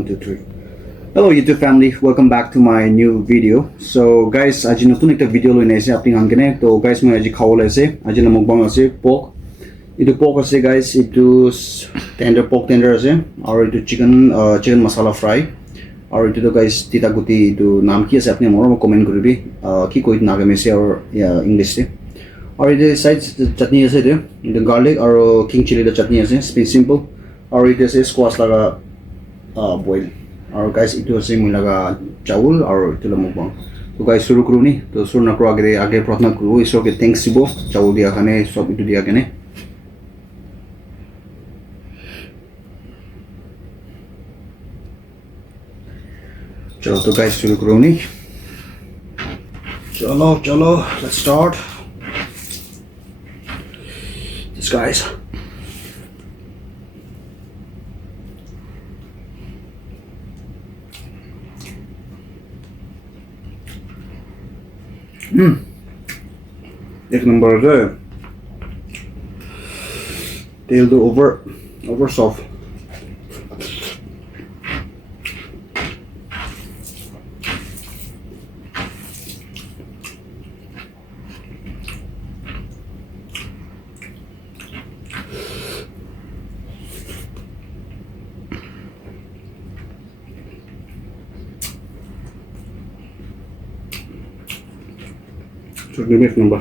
1, 2, 3. Hello YouTube family, welcome back to my new video. So guys, aji notun ekta video loi naise apni hangene. To guys moi aji khawole ase. Aji na mukbang ase pork. Itu pork ase guys, itu tender pork tender ase. Aur itu chicken masala fry. Aur itu to guys tita guti itu naam ki ase apni moro comment koribi. Ki koi nagamese aur English se. Aur itu side chutney ase itu. Itu garlic aur king chilli da chutney ase. Simple. Aur itu ase squash laga boil. और guys इतो से मुई लगा चावल और इतो मukbang तो guys शुरू करू नी तो शुरू न करो आगे प्रार्थना करू ईश्वर के थैंक्स दिबो चावल दिया खाने सब इतो दिया केने चलो तो गाइस शुरू करू नी चलो लेट्स स्टार्ट दिस गाइस एक नंबर है तेल तो ओवर सॉफ्ट चटनी एक नंबर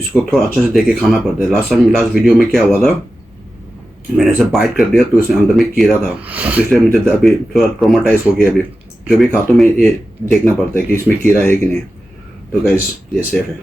इसको थोड़ा अच्छा से देके खाना पड़ता है। लास्ट वीडियो में क्या हुआ था, मैंने ऐसे बाइट कर दिया तो इसके अंदर में कीड़ा था, तो इसलिए मुझे अभी थोड़ा ट्रॉमाटाइज हो गया। अभी जो भी खाता हूँ मैं ये देखना पड़ता है कि इसमें कीड़ा है कि नहीं। तो गाइस ये सेफ है।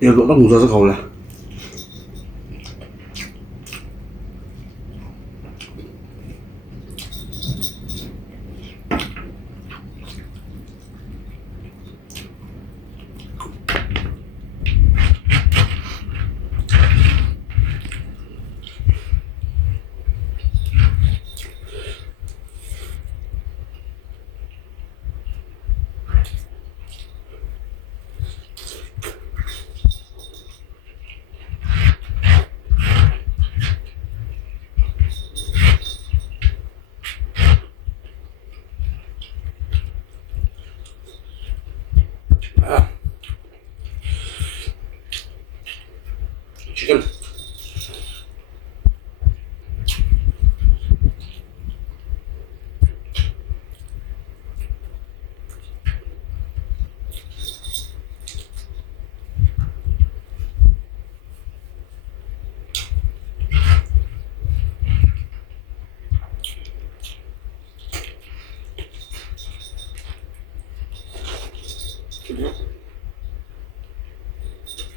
Tiêu độ tóc ra rất khẩu này. Chicken.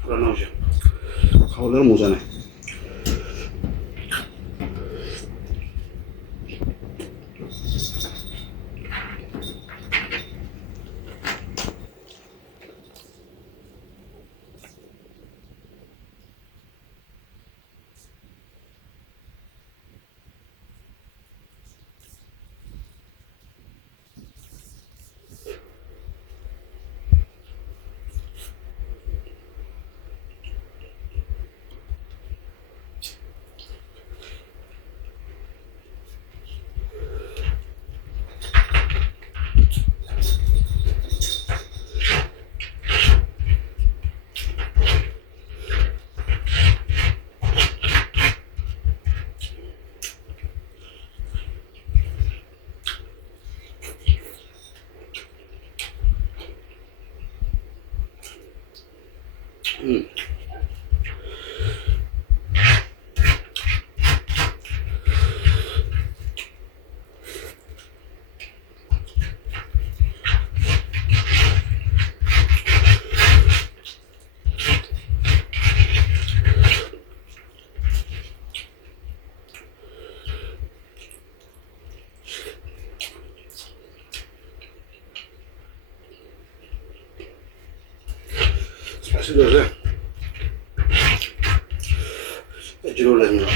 Kurang aja. Kalau mau sana. Sudah ya. Judul lainnya.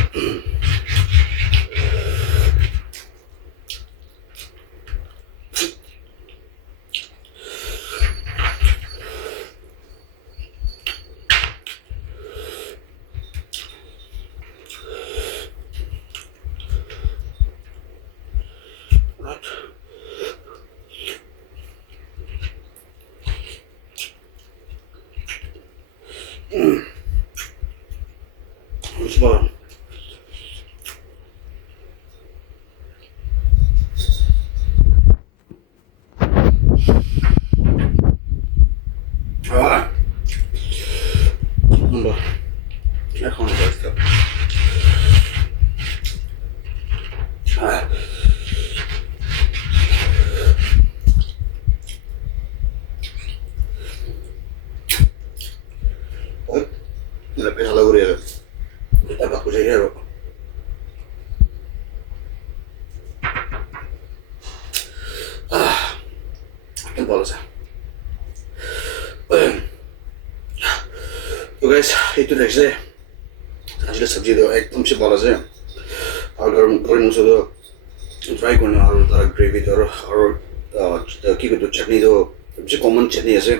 Coba. Mbak. Ya kan basta. Nilapit sa laurel. Dapat ko sa hero. Ang bola sa. तो guys ये तो देखिए आज का सब्जी तो एकदम से बाला से और गर्म से तो फ्राई करने और तारा ग्रेवी तो और की तो चटनी तो सबसे कॉमन चटनी है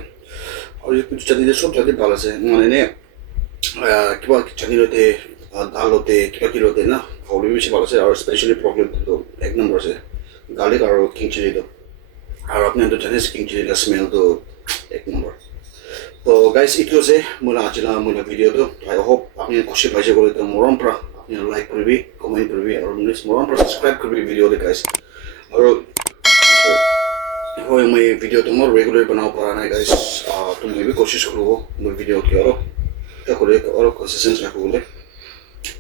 और ये कुछ चटनी तो सब चटनी बाला से मैंने ने क्या बात चटनी होते दाल होते क्या किलो होते ना और भी से बाला से और स्पेशली प्रॉब्लम तो एक नंबर से गार्लिक और किंग चिली तो और अपने तो चटनी किंग चिली का स्मेल तो एक नंबर तो गाइस इतो से मुला आजला मुला वीडियो तो आई होप आपने खुशी पाइजे बोले तो मोरम पर आपने लाइक कर भी कमेंट कर भी और इंग्लिश मोरम पर सब्सक्राइब कर भी वीडियो दे गाइस और हो मैं वीडियो तो मोर रेगुलर बनाओ पड़ा ना गाइस तुम भी कोशिश करो मोर वीडियो की और क्या करे और कंसिस्टेंस रखो बोले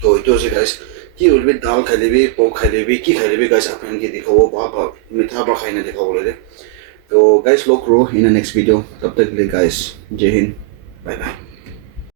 तो इतो से गाइस कि उल भी दाल खाले भी पोक खाले भी की खाले भी गाइस आपने की दिखाओ बाबा मीठा बा खाने दिखाओ बोले तो गाइस लोग रो इन द नेक्स्ट वीडियो तब तक के लिए गाइस जय हिंद बाय बाय